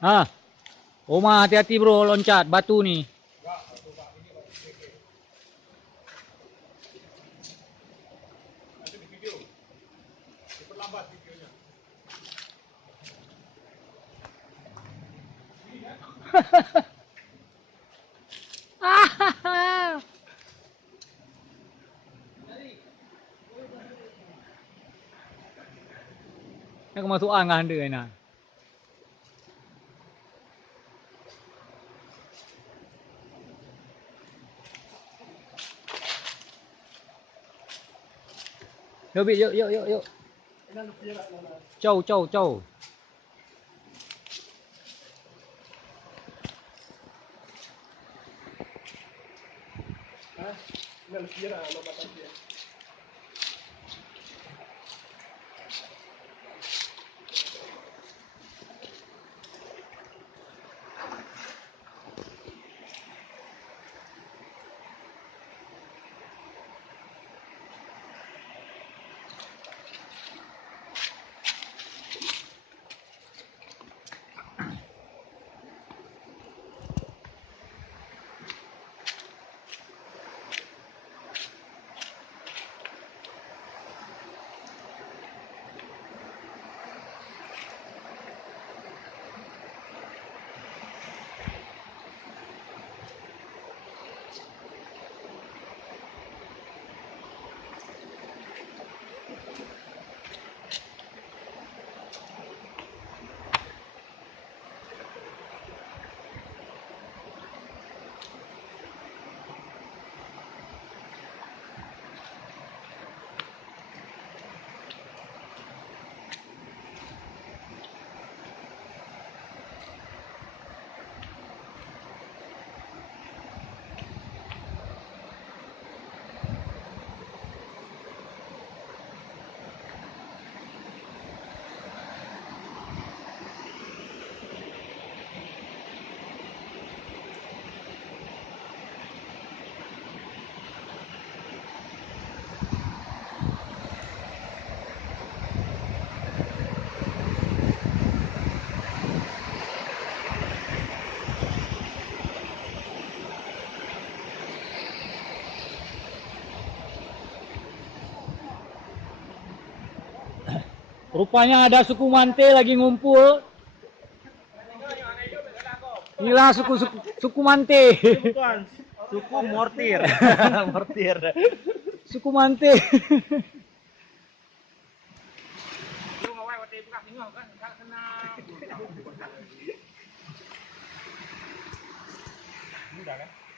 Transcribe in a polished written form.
Ah, Oma hati-hati bro loncat batu ni. Nak kemasukan dengan anda ni. Yuk, Bi, yuk, yuk, yuk, yuk. Ciao, ciao, ciao. Rupanya ada suku Mante lagi ngumpul. Inilah suku Mante. Bukan, suku mortir. Mortir. Suku Mante. Lu ngawai waktu buka tengok kan tak kena. Mudah kan?